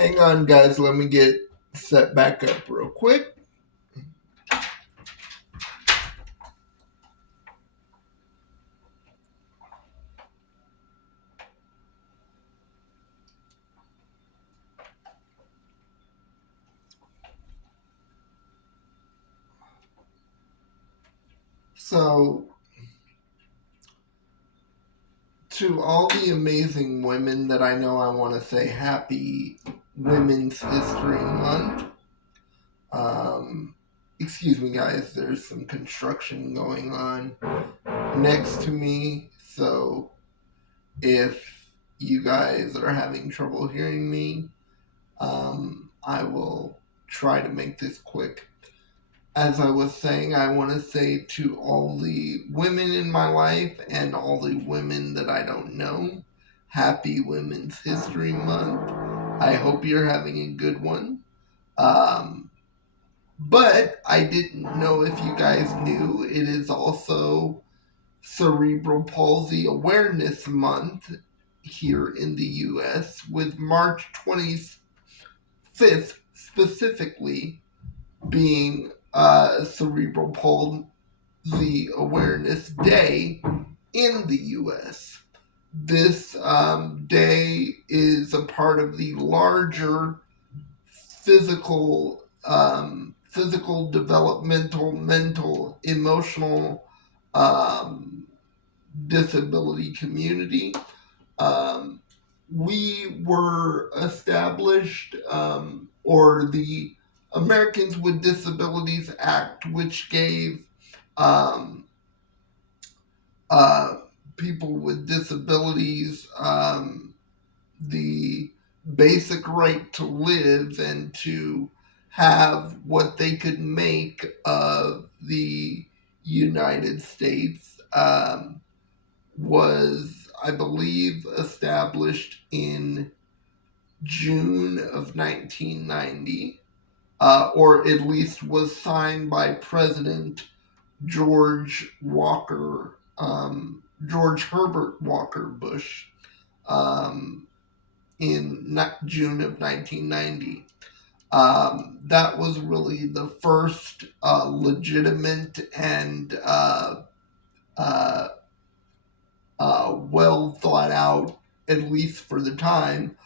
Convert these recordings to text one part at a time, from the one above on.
Hang on, guys. Let me get set back up real quick. So, to all the amazing women that I know, I want to say happy Women's History Month. Um, Excuse me, guys. There's some construction going on next to me. So, if you guys are having trouble hearing me, I will try to make this quick. As I was saying, I want to say to all the women in my life and all the women that I don't know, happy Women's History Month. I hope you're having a good one. Um, but I didn't know if you guys knew it is also Cerebral Palsy Awareness Month here in the US, with March 25th specifically being Cerebral Palsy Awareness Day in the U.S. This day is a part of the larger physical, developmental, mental, emotional disability community. Um, we were established, or the Americans with Disabilities Act, which gave um, uh, people with disabilities the basic right to live and to have what they could make of the United States, was, I believe, established in June of 1990, or at least was signed by President George Walker, George Herbert Walker Bush, um, in June of 1990. That was really the first legitimate and uh, well thought out, at least for the time,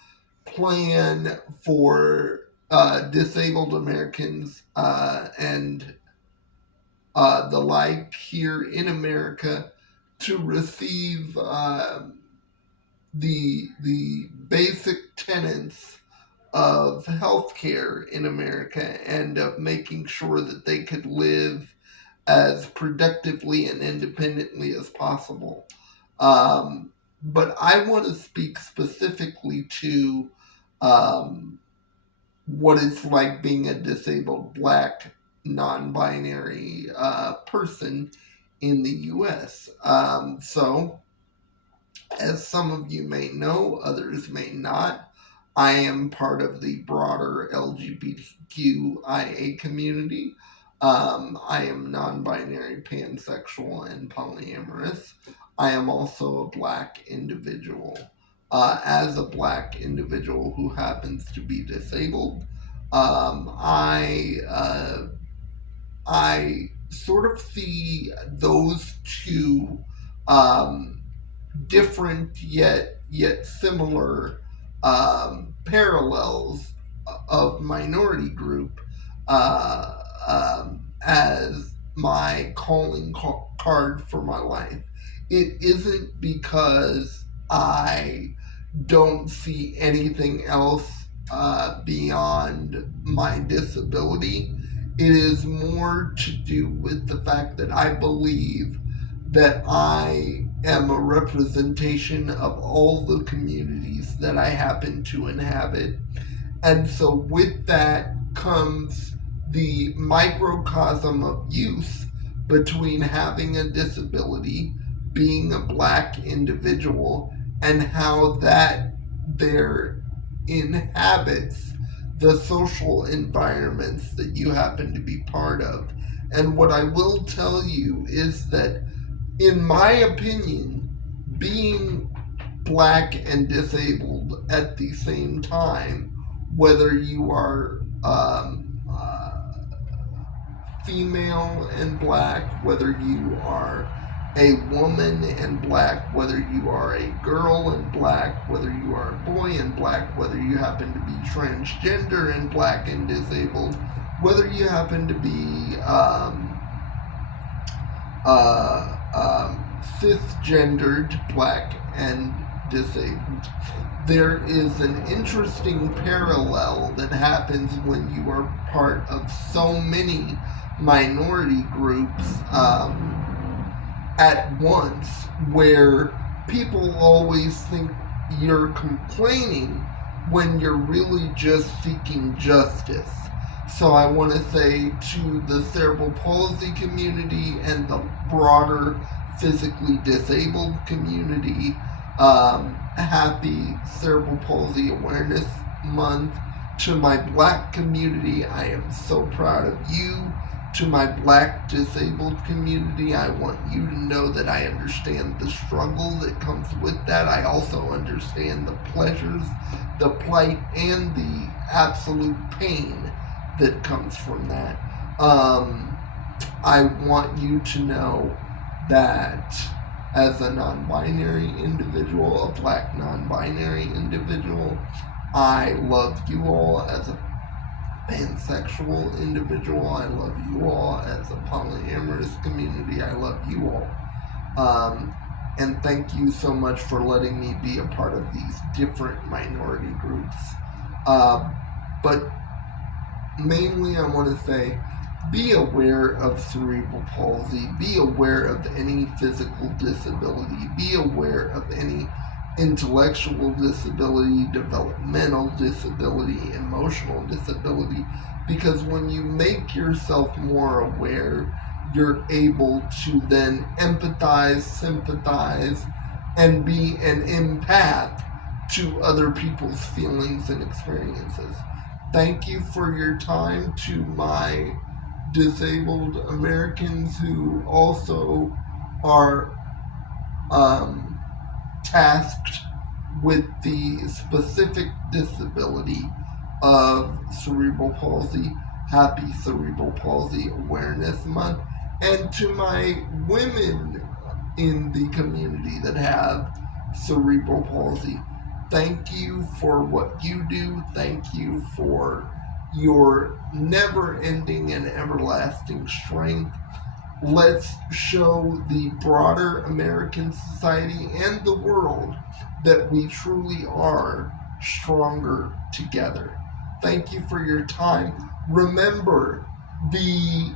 plan for disabled Americans and the like here in America to receive the basic tenets of healthcare in America and of making sure that they could live as productively and independently as possible. But I want to speak specifically to um, what it's like being a disabled black non binary person in the US. As some of you may know, others may not, I am part of the broader LGBTQIA community. I am non binary, pansexual, and polyamorous. I am also a black individual. As a black individual who happens to be disabled, um, I uh, I sort of see those two um, different yet similar parallels of minority group as my calling card for my life. It isn't because I don't see anything else beyond my disability. It is more to do with the fact that I believe that I am a representation of all the communities that I happen to inhabit. And so, with that comes the microcosm of use between having a disability, being a black individual, and how that there inhabits the social environments that you happen to be part of. And what I will tell you is that, in my opinion, being black and disabled at the same time whether you are female and black, whether you are a woman and black, whether you are a girl and black, whether you are a boy and black, whether you happen to be transgender and black and disabled, whether you happen to be cisgendered black and disabled. There is an interesting parallel that happens when you are part of so many minority groups at once, where people always think you're complaining when you're really just seeking justice. So I want to say to the cerebral palsy community and the broader physically disabled community, happy Cerebral Palsy Awareness Month. To my black community, I am so proud of you. To my black disabled community, I want you to know that I understand the struggle that comes with that. I also understand the pleasures, the plight, and the absolute pain that comes from that. I want you to know that as a non-binary individual, a black non-binary individual, I love you all. As a pansexual individual, I love you all. As a polyamorous community, I love you all. And thank you so much for letting me be a part of these different minority groups. But mainly I want to say, be aware of cerebral palsy, be aware of any physical disability, be aware of any intellectual disability, developmental disability, emotional disability, because when you make yourself more aware, you're able to then empathize, sympathize, and be an empath to other people's feelings and experiences. Thank you for your time. To my disabled Americans who also are tasked with the specific disability of cerebral palsy, happy Cerebral Palsy Awareness Month. And to my women in the community that have cerebral palsy, thank you for what you do. Thank you for your never-ending and everlasting strength. Let's show the broader American society and the world that we truly are stronger together. Thank you for your time. Remember, the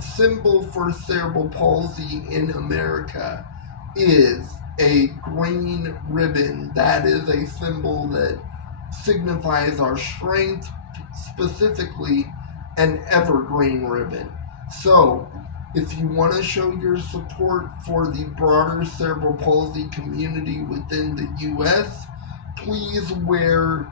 symbol for cerebral palsy in America is a green ribbon. That is a symbol that signifies our strength, specifically an evergreen ribbon. So, if you want to show your support for the broader cerebral palsy community within the U.S., please wear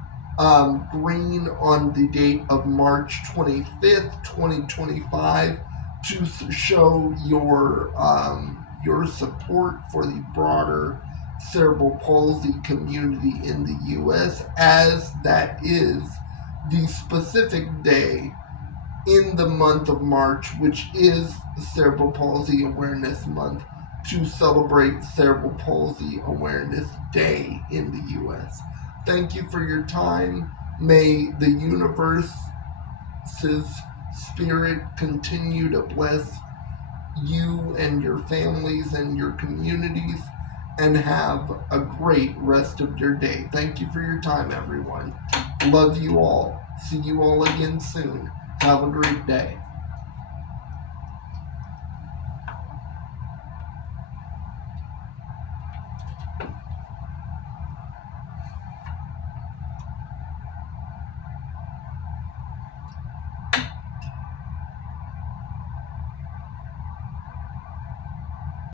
green on the date of March 25th, 2025 to show your support for the broader cerebral palsy community in the U.S., as that is the specific day in the month of March, which is Cerebral Palsy Awareness Month, to celebrate Cerebral Palsy Awareness Day in the U.S. Thank you for your time. May the universe's spirit continue to bless you and your families and your communities, and have a great rest of your day. Thank you for your time, everyone. Love you all. See you all again soon. Have a great day.